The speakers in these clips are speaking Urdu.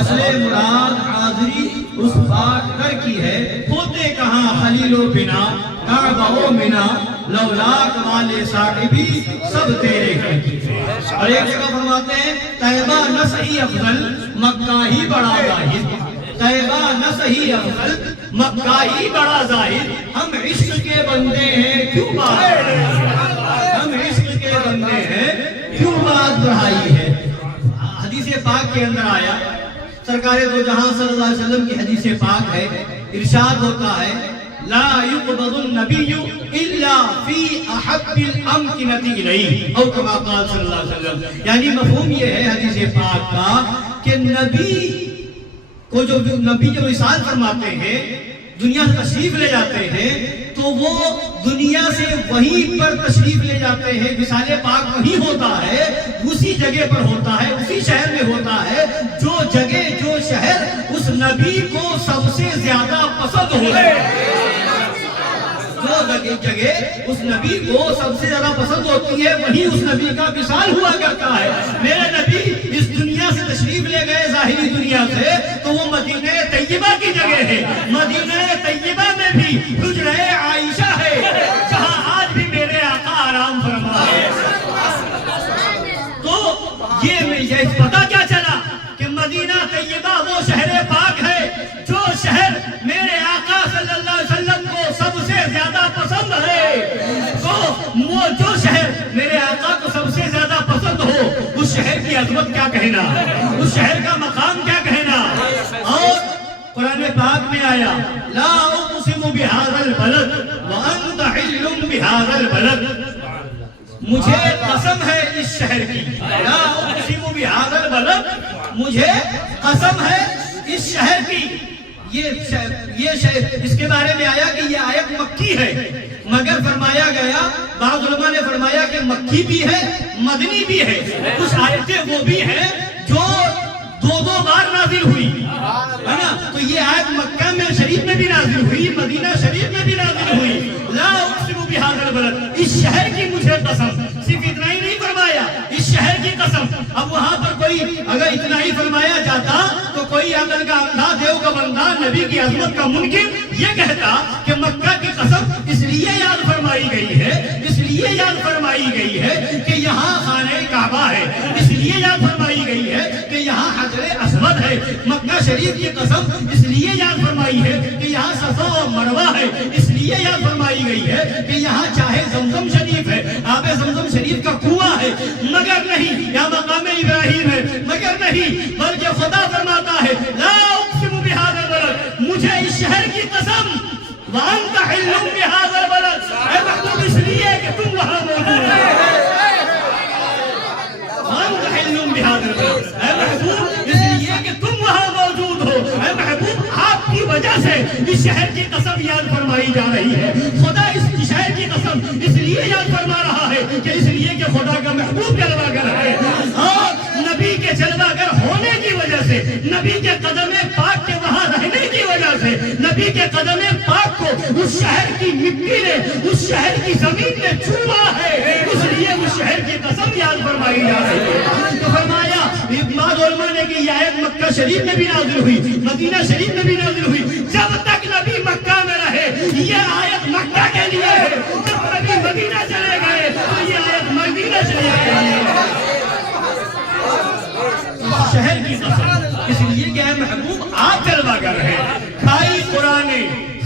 اصل مراد حاضری اس پاک در کی ہے، ہوتے کہاں خلیل و بنا کعبہ و منا، لولاک والے صاحبی سب تیرے گھر کی ہے۔ اور ایک جگہ فرماتے ہیں طیبہ نہ صحیح افضل مکہ ہی بڑا ظاہر، طیبہ نہ صحیح افضل مکہ ہی بڑا ظاہر، ہم عشق کے بندے ہیں کیوں بات بڑھائی ہے، ہم عشق کے بندے ہیں کیوں بات بڑھائی ہے۔ حدیث پاک کے اندر آیا، سرکار دو جہاں صلی اللہ علیہ وسلم کی حدیث پاک ہے، ارشاد ہوتا ہے لا يقبض النبی الا فی احب الامکنۃ الیہ، او کما قال صلی اللہ علیہ وسلم، یعنی مفہوم یہ ہے حدیث پاک کا کہ نبی کو جو نبی جب وصال فرماتے ہیں، دنیا سے تشریف لے جاتے ہیں، تو وہ دنیا سے وہیں پر تشریف لے جاتے ہیں، وصال پاک وہیں ہوتا ہے، اسی جگہ پر ہوتا ہے، اسی شہر میں ہوتا ہے جو جگہ جو شہر اس نبی کو سب سے زیادہ پسند ہو، جو جگہ اس نبی کو سب سے زیادہ پسند ہوتی ہے وہیں اس نبی کا وصال ہوا کرتا ہے۔ میرے نبی اس دنیا سے تشریف لے گئے ظاہری دنیا سے، تو وہ مدینہ طیبہ کی جگہ ہے، مدینہ طیبہ میں بھی حجرہ عائشہ ہے جہاں آج بھی میرے آقا آرام فرما ہے۔ تو یہ پتہ کیا چلا کہ مدینہ طیبہ وہ شہر پاک ہے جو شہر میرے آقا صلی اللہ علیہ وسلم کو سب سے زیادہ پسند ہے۔ تو وہ جو شہر میرے آقا کو سب سے زیادہ پسند ہو، اس شہر کی عظمت کیا کہنا، اس شہر کا مقام کیا کہنا۔ اور قرآن پاک میں آیا لا اقسم بہذا البلد وانت حل بہذا البلد، مجھے قسم ہے اس شہر کی، لا اقسم بہذا البلد، مجھے قسم ہے اس شہر کی۔ یہ شہر اس کے بارے میں آیا کہ یہ آیت مکی ہے، مگر فرمایا گیا، بعض علماء نے فرمایا کہ مکی بھی ہے مدنی بھی ہے، کچھ آیتیں وہ بھی ہیں جو دو بار نازل ہوئی ہے نا۔ تو یہ آیت مکہ میں شریف میں بھی نازل ہوئی، مدینہ شریف میں بھی نازل ہوئی، لا اقسم بہذا البلد، اس شہر کی مجھے قسم۔ صرف اتنا ہی نہیں فرمایا، اس شہر کی قسم۔ اب وہاں پر کوئی اگر اتنا ہی فرمایا جاتا تو کوئی عقل کا اندھا دیو کا بندہ نبی کی عظمت کا منکر یہ کہتا کہ مکہ کی قسم اس لیے یاد فرمائی گئی ہے، اس لیے یاد فرمائی گئی ہے کہ یہاں خانہ کعبہ ہے، اس لیے یاد فرمائی گئی ہے کہ یہاں حجر اسود ہے۔ مکہ شریف کی قسم اس لیے یاد فرمائی ہے کہ یہاں صفا و مروہ ہے، اس لیے یاد فرمائی گئی ہے کہ یہاں چاہے زمزم شریف ہے، آب زمزم شریف کا کنواں ہے، مگر نہیں یا مقام ابراہیم ہے، مگر نہیں، بلکہ خدا فرماتا ہے لا اقسم بہذا البلد، مجھے اس شہر کی قسم، وانت حل بہذا البلد، اے محبوب اس لیے کہ تم وہاں موجود ہو، وانت حل بہذا البلد، اے محبوب اس لیے کہ تم وہاں موجود ہو، اے محبوب آپ کی وجہ سے اس شہر کی قسم یاد فرمائی جا رہی ہے۔ خدا اس شہر کی قسم اس لیے یاد فرما رہا ہے کہ اس لیے کہ خدا کا محبوب جلوہ گر ہے، اور نبی کے جلوہ گر ہونے کی وجہ سے، نبی کے قدم پاک کے وہاں رہنے کی وجہ سے، نبی کے قدم پاک کو اس شہر کی مٹی نے، اس شہر کی زمین نے چھوا ہے، اس لیے اس شہر کی قسم یاد فرمائی جا رہی ہے۔ تو فرمایا بعض علماء نے کہ یہ آیت مکہ شریف میں بھی نازل ہوئی، مدینہ شریف میں بھی نازل ہوئی، جب تک نبی مکہ میں رہے یہ آیت مکہ کے لیے ہے، جب نبی مدینہ چلے گئے تو یہ آیت مدینہ شریف کے لیے ہے۔ شہر کی قسم اس لیے کہ اے محبوب آپ جلوہ گر ہے، کھائی قرآن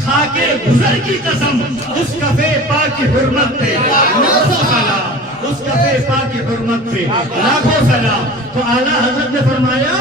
خاکے گزر کی قسم، اس کفے پاک کی حرمت پہ لاکھوں سلام، اس کفے پاک کی حرمت پہ لاکھوں سلام۔ تو اعلیٰ حضرت نے فرمایا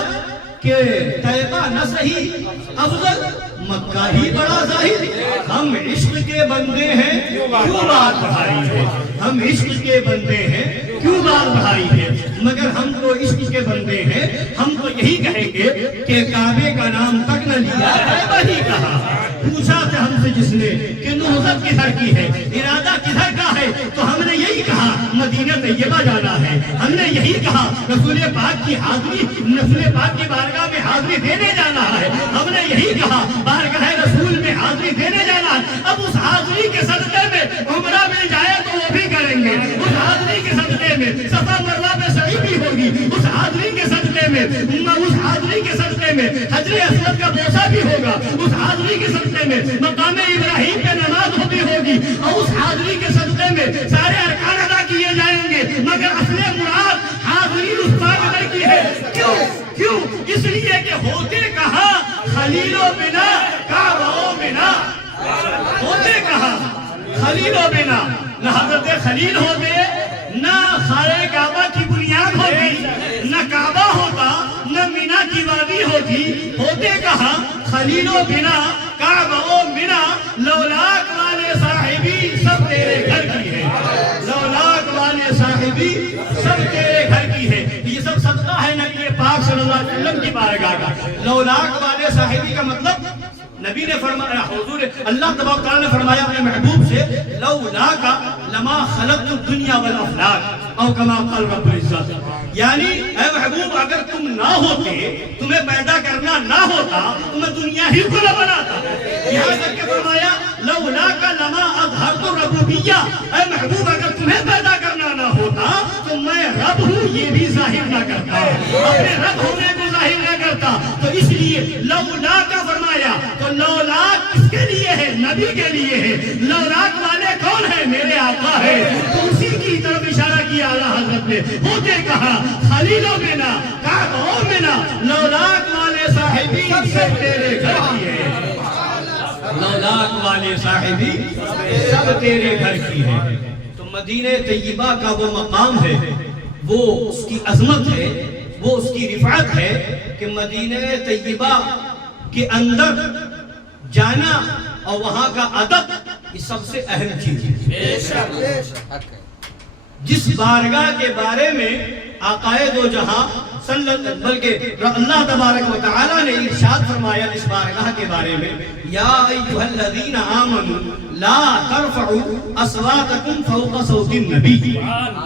کہ طیبہ نہ صحیح افضل مکہ ہی بڑا ظاہر، ہم عشق کے بندے ہیں کیوں بات بڑھائی ہے، ہم عشق کے بندے ہیں کیوں بات بڑھائی ہے، مگر ہم تو عشق کے بندے ہیں، ہم تو یہی کہیں گے کہ کعبے کا نام تک نہ لیا طیبہ ہی کہا۔ پوچھا تھا ہم سے جس نے کہ نہضت کدھر کی ہے، ارادہ کدھر کا ہے، تو ہم نے یہی کہا مدینہ طیبہ جانا ہے، ہم نے یہی کہا رسول پاک کی حاضری، رسول پاک کی بارگاہ میں حاضری دینے جانا ہے، ہم نے یہی کہا بارگاہ رسول میں حاضری دینے جانا ہے۔ اب اس حاضری کے صدقے میں عمرہ مل جائے تو وہ بھی کریں گے، اس حاضری کے صدقے میں صفا مروہ پہ سعی بھی ہوگی، اس حاضری کے صدقے میں، اس حاضری کے صدقے میں حجر اسود کا بوسہ بھی ہوگا، اس حاضری کے صدقے میں مقام ابراہیم پہ نماز بھی ہوگی، اور اس حاضری کے صدقے میں سارے ارکان ادا کیے جائیں گے، مگر اصل مراد حاضری اس پاک کی ہے۔ کیوں؟ اس لیے کہ ہوتے کہاں خلیل و بنا کعبہ و بنا، ہوتے کہاں خلیل و بنا، نہ حضرت خلیل ہوتے، نہ خانہ کعبہ کی بنیاد ہوتی، نہ کعبہ ہوتا، نہ مینا کی وادی ہوتی، ہوتے کہاں خلیل و بنا کعبہ و بنا، لولاک والے صاحبی سب تیرے گھر کی ہے، لولاک والے صاحبی سب تیرے گھر کی ہے۔ یہ سب صدقہ ہے نبی پاک صلی اللہ علیہ وسلم کی بارگاہ کا۔ لولاک والے صاحبی کا مطلب نبی نے فرمایا، حضور اللہ تبارک تعالیٰ نے فرمایا اپنے محبوب سے، لولاک لما خلقت الدنیا والافلاک او کما قال رب العزت، یعنی اے محبوب اگر تم نہ ہوتے، تمہیں پیدا کرنا نہ ہوتا، تمہیں دنیا ہی کو نہ بناتا۔ یہاں تک کہ فرمایا لولاک لما اظہرت الربوبیہ، اے محبوب اگر تمہیں پیدا کرنا نہ ہوتا تو میں رب ہوں یہ بھی ظاہر نہ کرتا، اپنے رب ہونے کو ظاہر نہ کرتا۔ تو اس لیے لولاک فرمایا، تو لولاک کس کے لیے ہے؟ نبی کے لیے ہے۔ لولاک والے کون ہیں؟ میرے آقا ہے۔ تو اسی کی طرف اشارہ کیا اعلیٰ حضرت نے، ہوتے کہا خلیل و بنا کعبہ و بنا، لولاک والے صاحبی سب تیرے گھر کی ہے، لولاک والے صاحبی سب تیرے گھر کی ہے۔ تو مدینہ طیبہ کا وہ مقام ہے، وہ اس کی عظمت ہے، وہ اس کی رفعت ہے کہ مدینہ طیبہ کے اندر جانا اور وہاں کا ادب یہ سب سے اہم چیز ہے۔ جس بارگاہ کے بارے میں آقائے دو جہاں بلکہ اللہ تبارک و تعالیٰ نے ارشاد فرمایا اس بارگاہ کے بارے میں، یا ایھا الذین آمنوا لا ترفعوا اصواتکم فوق صوت النبی،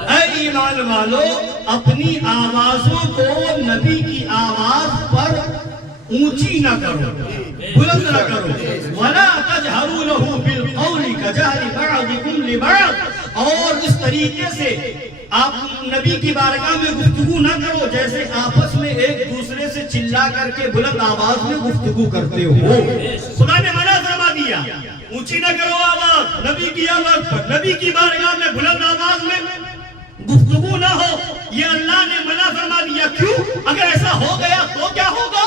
اے ایمان والو اپنی آوازوں کو نبی کی آواز پر اونچی نہ کرو، بلند نہ کرو، وَلَا تَجْهَرُوا لَهُ بِالْقَوْلِ كَجَهْرِ بَعْضِكُمْ لِبَعْضٍ، اور اس طریقے سے آپ نبی کی بارگاہ میں گفتگو نہ کرو جیسے آپس میں ایک دوسرے سے چلا کر کے بلند آواز میں گفتگو کرتے ہو۔ خدا نے منع فرما دیا اونچی نہ کرو آواز نبی کی آواز پر، نبی کی بارگاہ میں بلند آواز میں گفتگو نہ ہو، یہ اللہ نے منع فرما دیا۔ کیوں؟ اگر ایسا ہو گیا تو کیا ہوگا؟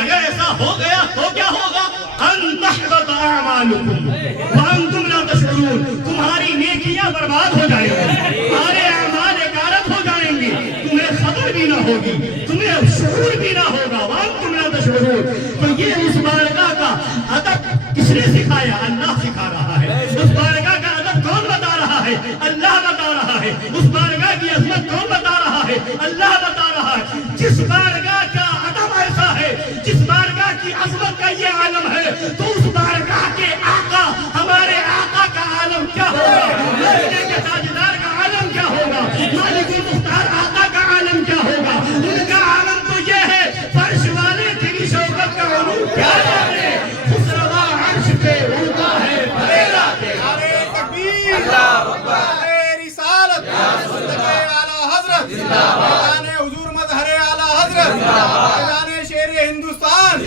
اگر ایسا ہو گیا تو کیا ہوگا؟ ان تحبط اعمالکم وانتم لا تشعرون، تمہاری نیکیاں برباد ہو جائیں گی، تمہارے اعمال غارت ہو جائیں گی، تمہیں خبر بھی نہ ہوگی، تمہیں شعور بھی نہ ہوگا، وانتم لا تشعرون۔ تو یہ اس بارگاہ کا ادب کس نے سکھایا؟ اللہ سکھا رہا ہے۔ اس بارگاہ کا ادب کون بتا رہا ہے؟ اللہ بتا رہا ہے۔ اس بارگاہ کی عظمت کون بتا رہا ہے؟ اللہ بتا رہا ہے۔ جس بارگاہ کا ادب ایسا ہے، جس بارگاہ کی عظمت کا یہ عالم ہے، تو اس بارگاہ کے آقا ہمارے آقا کا عالم کیا ہوگا؟ مدینے کے تاجدار کا عالم کیا ہوگا؟ مالک المختار آقا کا عالم کیا ہوگا؟ ان کا عالم تو یہ ہے، فرش والے تیری شوکت کا علوم کیا جانے، خسروا عرش پہ اڑتا ہے بریرہ کے۔ نعرہ تکبیر، اللہ اکبر، رسالت، اعلیٰ حضرت، جانے حضور مظہر اعلیٰ حضرت، جانے شیر ہندوستان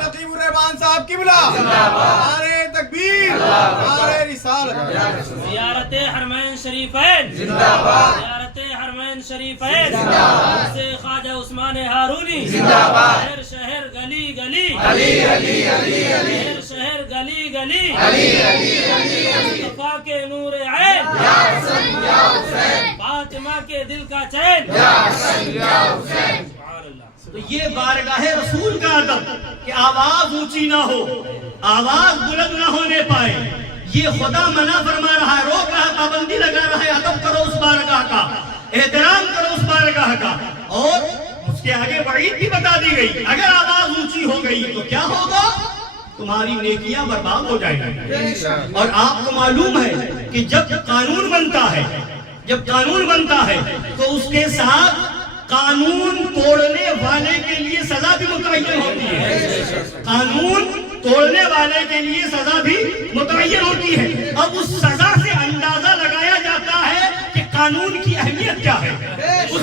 نقیب الرحمان صاحب قبلہ، نعرہ تکبیر، نعرہ رسالت۔ زیارت حرمین شریفین زندہ باد، زیارت حرمین شریفین زندہ باد، سے خواجہ عثمان ہارونی زندہ باد، ہر شہر گلی گلی علی علی علی علی، ہر شہر گلی گلی علی علی علی علی، مصطفیٰ کے نور عین یا حسن یا حسین، فاطمہ کے دل کا چین یا حسن یا حسین۔ تو یہ بارگاہ رسول کا ادب کہ آواز اونچی نہ ہو، آواز بلند نہ ہونے پائے، یہ خدا منع فرما رہا ہے، روک رہا ہے، پابندی لگا رہا ہے، ادب کرو اس بارگاہ کا، احترام کرو اس بارگاہ کا۔ اور اس کے آگے وعید بھی بتا دی گئی، اگر آواز اونچی ہو گئی تو کیا ہوگا؟ تمہاری نیکیاں برباد ہو جائیں گی۔ اور آپ کو معلوم ہے کہ جب قانون بنتا ہے، جب قانون بنتا ہے تو اس کے ساتھ قانون توڑنے والے کے لیے سزا بھی متعین ہوتی ہے، قانون توڑنے والے کے لیے سزا بھی متعین ہوتی ہے۔ اب اس سزا سے اندازہ لگایا جاتا ہے کہ قانون کی اہمیت کیا ہے۔ اس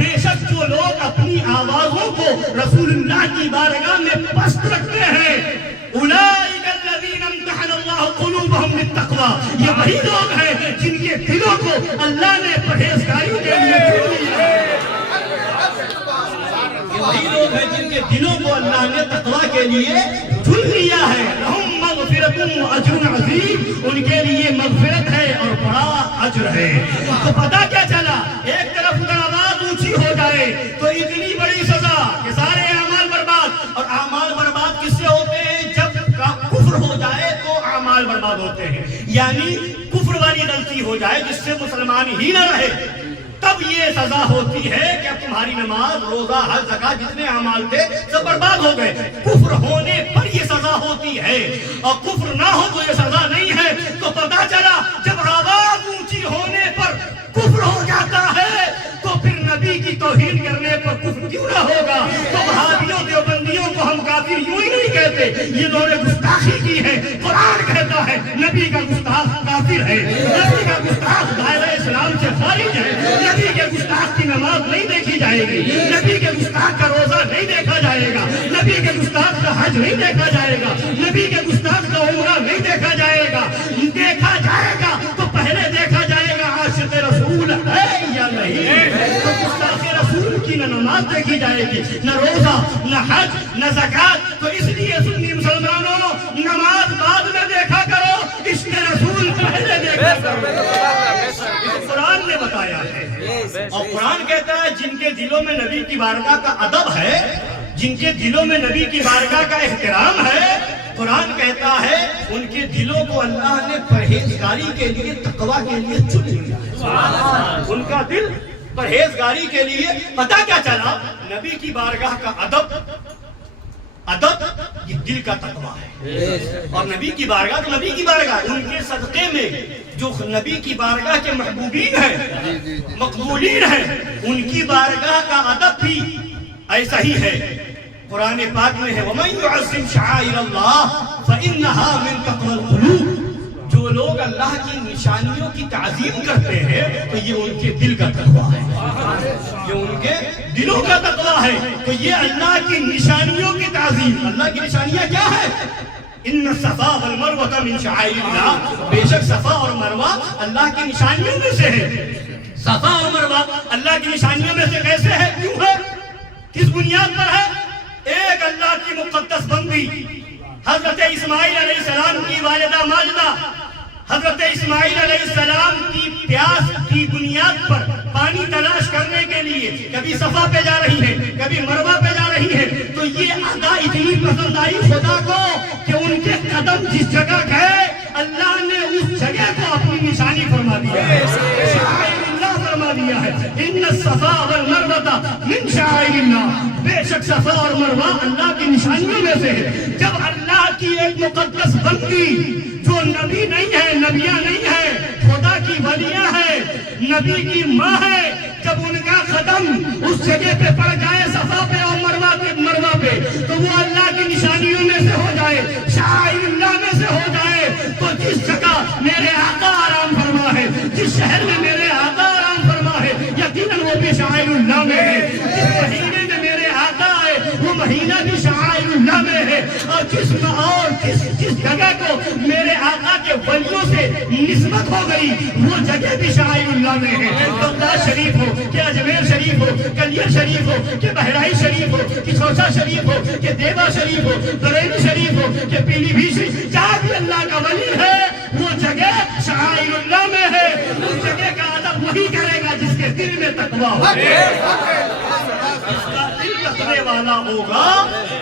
بے شک جو لوگ اپنی آوازوں کو رسول اللہ کی بارگاہ میں پست رکھتے ہیں اولئک الذین امتحن اللہ قلوبہم للتقوی، یہ وہی لوگ ہیں جن کے دلوں کو اللہ نے پرہیزگاری کے لیے چن لیا ہے، یہ وہی لوگ ہیں جن کے دلوں کو اللہ نے تقوی کے لیے چن لیا ہے، لہم مغفرۃ واجر عظیم، ان کے لیے مغفرت ہے اور بڑا اجر ہے۔ تو پتہ کیا چلا، ایک طرف اگر آواز اونچی ہو جائے تو اتنی بڑی سزا کہ سارے اعمال برباد، اور اعمال برباد کس سے ہوتے ہیں؟ جب کفر ہو جائے تو اعمال برباد ہوتے ہیں، یعنی کفر والی غلطی ہو جائے جس سے مسلمان ہی نہ رہے، تب یہ سزا ہوتی ہے کہ اب تمہاری نماز، روزہ، حج، زکات جتنے اعمال تھے سب برباد ہو گئے۔ کفر ہونے پر یہ سزا ہوتی ہے، اور کفر نہ ہو تو یہ سزا نہیں ہے۔ تو پتہ چلا جب آواز اونچی ہونے پر کفر ہو جاتا ہے تو پھر نبی کی توہین کرنے پر کفر کیوں نہ ہوگا؟ تو وہابیوں دیوبندیوں کو ہم کافر یوں ہی نہیں کہتے، یہ انہوں نے گستاخی کی ہے۔ قرآن کہتا ہے نبی کا گستاخ کافر ہے، نبی کا گستاخ دائرہ اسلام سے خارج ہے، نبی کے گستاخ کی نماز نہیں دیکھی جائے گی، نبی کے گستاخ کا روزہ نہیں دیکھا جائے گا، نبی کے گستاخ کا حج نہیں دیکھا جائے گا، نبی کے گستاخ کا عمرہ نہیں دیکھا جائے گا۔ دیکھا جائے گا تو پہلے دیکھا جائے گا عاشق رسول ہے یا نہیں۔ تو گستاخ رسول کی نہ نماز دیکھی جائے گی، نہ روزہ، نہ حج، نہ زکات۔ تو اس لیے سنی مسلمانوں، نماز بعد میں دیکھا کرو، عشق رسول پہلے دیکھا کرو۔ قرآن نے بتایا ہے، اور قرآن کہتا ہے جن کے دلوں میں نبی کی بارگاہ کا ادب ہے، جن کے دلوں میں نبی کی بارگاہ کا احترام ہے، قرآن کہتا ہے ان کے دلوں کو اللہ نے پرہیزگاری کے لیے، تقوی کے لیے چن لیا۔ ان کا دل پرہیزگاری کے لیے، پتہ کیا چلا؟ نبی کی بارگاہ کا ادب یہ دل کا تقوی ہے، اور نبی کی بارگاہ تو نبی کی بارگاہ، ان کے صدقے میں جو نبی کی بارگاہ کے محبوبین ہیں، مقبولین ہیں، ان کی بارگاہ کا ادب بھی ایسا ہی ہے۔ قرآن پاک میں ہے وَمَن يُعَظِّمْ شَعَائِرَ اللَّهِ فَإِنَّهَا مِن تَقْوَى الْقُلُوبِ، جو لوگ اللہ کی نشانیوں کی تعظیم کرتے ہیں تو یہ ان کے دل کا تقویٰ ہے، یہ ان کے دلوں کا تقویٰ ہے۔ تو یہ اللہ کی نشانیوں کی تعظیم، اللہ کی نشانیاں کیا ہے؟ ان الصفا والمروہ من شعائر اللہ، بے شک صفا اور مروہ اللہ کی نشانیوں میں سے ہے۔ صفا اور مروہ اللہ کی نشانیوں میں سے کیسے ہے؟ کیوں ہے؟ کس بنیاد پر ہے؟ ایک اللہ کی مقدس بندی، حضرت اسماعیل علیہ السلام کی والدہ ماجدہ، حضرت اسماعیل علیہ السلام کی پیاس کی بنیاد پر پانی تلاش کرنے کے لیے کبھی صفا پہ جا رہی ہے، کبھی مروہ پہ جا رہی ہے۔ تو یہ ادا اتنی پسند آئی خدا کو کہ ان کے قدم جس جگہ گئے اللہ نے اس جگہ کو اپنی نشانی فرما دیا ہے، شعائر اللہ فرما دیا ہے۔ ان الصفا والمروہ من شعائر اللہ، بے شک صفا اور مروہ اللہ کی نشانیوں میں سے ہے۔ جب اللہ کی ایک مقدس بندی جو نبی نہیں ہے، نبیہ نہیں ہے، خدا کی ولیہ ہے، نبی کی ماں ہے، جب ان کا قدم اس جگہ پہ پڑ جائے صفا پہ اور مروہ پہ تو وہ اللہ کی نشانیوں میں سے ہو جائے، شعائر اللہ میں سے ہو جائے۔ تو جس جگہ میرے آقا آرام فرما ہے، جس شہر میں میرے آقا آرام فرما ہے، یقیناً وہ بھی شعائر اللہ میں ہے۔ جس مہینے میں میرے آقا آئے وہ مہینہ بھی شعائر اللہ میں ہے، اور جس جگہ کو میرے آقا کے ولیوں سے نسبت ہو گئی وہ جگہ بھی شعائر اللہ میں ہے۔ بغداد شریف ہو کہ اجمیر شریف ہو، کلیر شریف ہو کہ بہرائچ شریف ہو، کہ چوسا شریف ہو کہ دیوا شریف ہو، بریلی شریف ہو کہ پیلی بھیت شریف، جہاں بھی اللہ کا ولی ہے وہ جگہ شعائر اللہ میں ہے۔ اس جگہ کا ادب وہی کرے گا جس کے دل میں تقویٰ ہو، جس کا دل تقوی والا ہوگا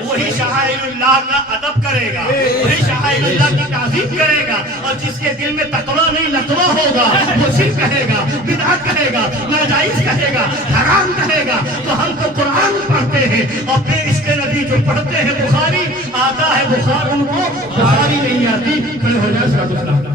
وہی شعائر اللہ کا ادب کرے گا، وہی شعائر اللہ کی تعظیم کرے گا۔ اور جس کے دل میں تقویٰ نہیں لقوہ ہوگا وہ شرک کہے گا، بدعت کہے گا، ناجائز کہے گا، حرام کہے گا۔ تو ہم تو قرآن پڑھتے ہیں اور بے عشق نبی جو پڑھتے ہیں بخاری آتا ہے، بخار ان کو بخاری نہیں آتی۔ کھڑے ہو جائے سلام۔